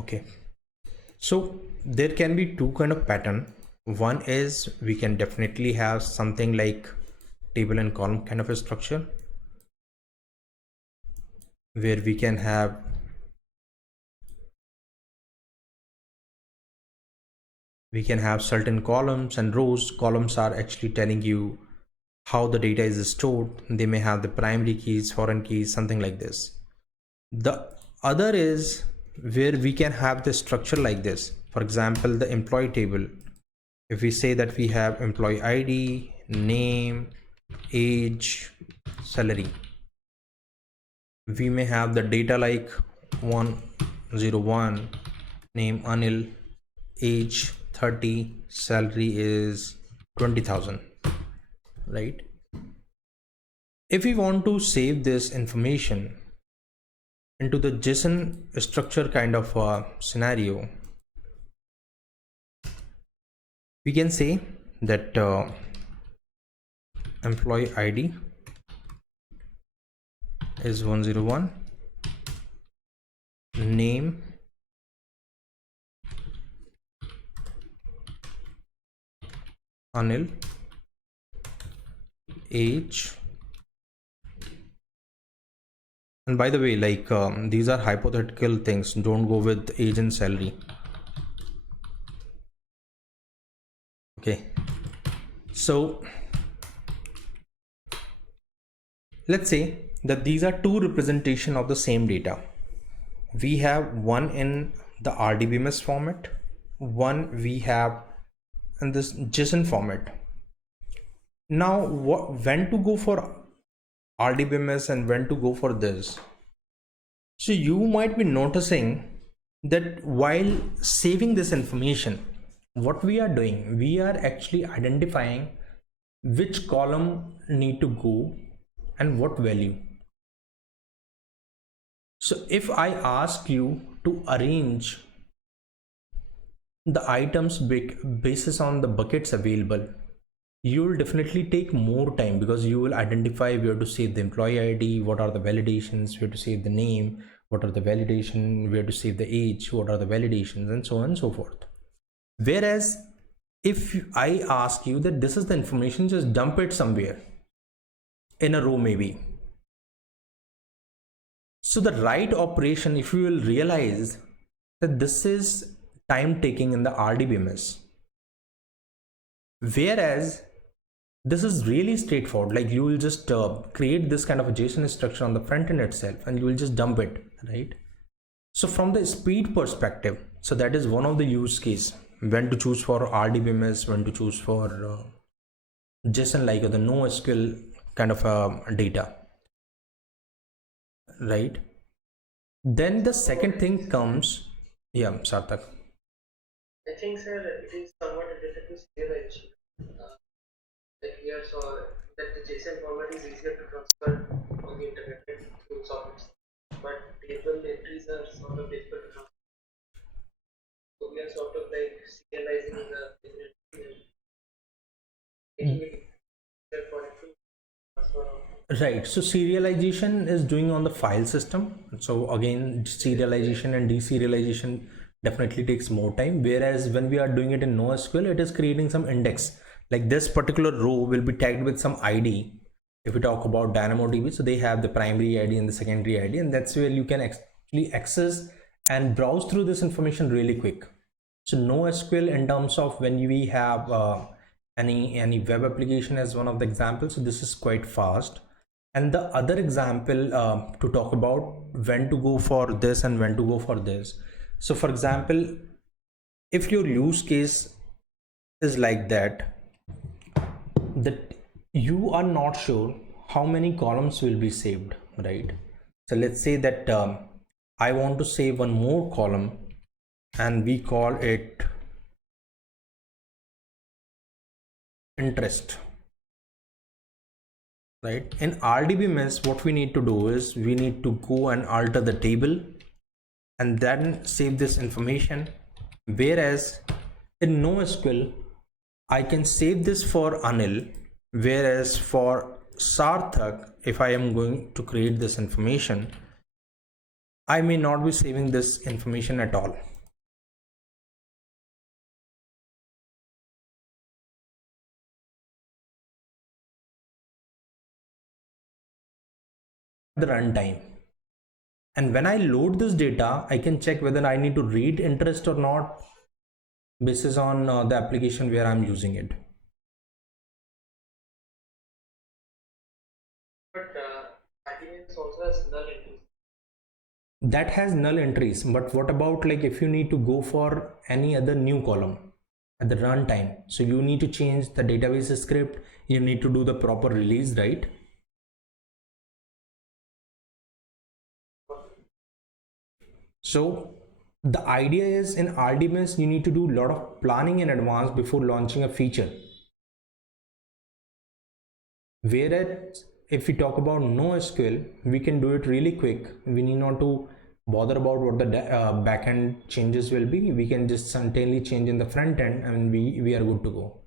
Okay, so there can be two kind of pattern. One is we can definitely have something like table and column kind of a structure, where we can have certain columns and rows. Columns are actually telling you how the data is stored. They may have the primary keys, foreign keys, something like this. The other is where we can have the structure like this. For example, the employee table. If we say that we have employee ID, name, age, salary, we may have the data like 101, name Anil, age 30, salary is 20,000, right? If we want to save this information into the JSON structure kind of scenario, we can say that employee ID is 101, name Anil, age, and by the way, like these are hypothetical things, don't go with age and salary. Okay, so let's say that these are two representation of the same data. We have one in the RDBMS format, one we have in this JSON format. Now when to go for RDBMS and when to go for this? So you might be noticing that while saving this information, what we are doing, we are actually identifying which column need to go and what value. So if I ask you to arrange the items basis on the buckets available, you will definitely take more time, because you will identify where to save the employee ID, what are the validations, where to save the name, what are the validation, where to save the age, what are the validations, and so on and so forth. Whereas if I ask you that this is the information, just dump it somewhere in a row maybe. So the right operation, if you will realize that this is time taking in the RDBMS, whereas this is really straightforward. Like you will just create this kind of a JSON structure on the front end itself and you will just dump it, right? So from the speed perspective, so that is one of the use case, when to choose for RDBMS, when to choose for JSON like the NoSQL kind of data, right? Then the second thing comes, yeah, Sarthak. I think, sir, it is somewhat related to serialization. Like here, so that the JSON format is easier to transfer on the internet through sockets, but table entries are sort of difficult to transfer. So we are sort of like serializing the making it easier for it to transfer on. Right, so serialization is doing on the file system. So again, serialization and deserialization definitely takes more time, whereas when we are doing it in NoSQL, it is creating some index. Like this particular row will be tagged with some ID. If we talk about DynamoDB, so they have the primary ID and the secondary ID, and that's where you can actually access and browse through this information really quick. So NoSQL, in terms of when we have any web application as one of the examples, so this is quite fast. And the other example to talk about when to go for this and when to go for this. So for example, if your use case is like that you are not sure how many columns will be saved, right? So let's say that I want to save one more column and we call it interest, right? In RDBMS, what we need to do is we need to go and alter the table and then save this information. Whereas in NoSQL, I can save this for Anil, whereas for Sarthak, if I am going to create this information, I may not be saving this information at all. The runtime. And when I load this data, I can check whether I need to read interest or not, basis on the application where I'm using it. But RDBMS also has null entries. That has null entries, but what about like if you need to go for any other new column at the runtime? So you need to change the database script, you need to do the proper release, right? So the idea is in RDBMS you need to do a lot of planning in advance before launching a feature. Whereas if we talk about NoSQL, we can do it really quick. We need not to bother about what the backend changes will be. We can just certainly change in the front end and we are good to go.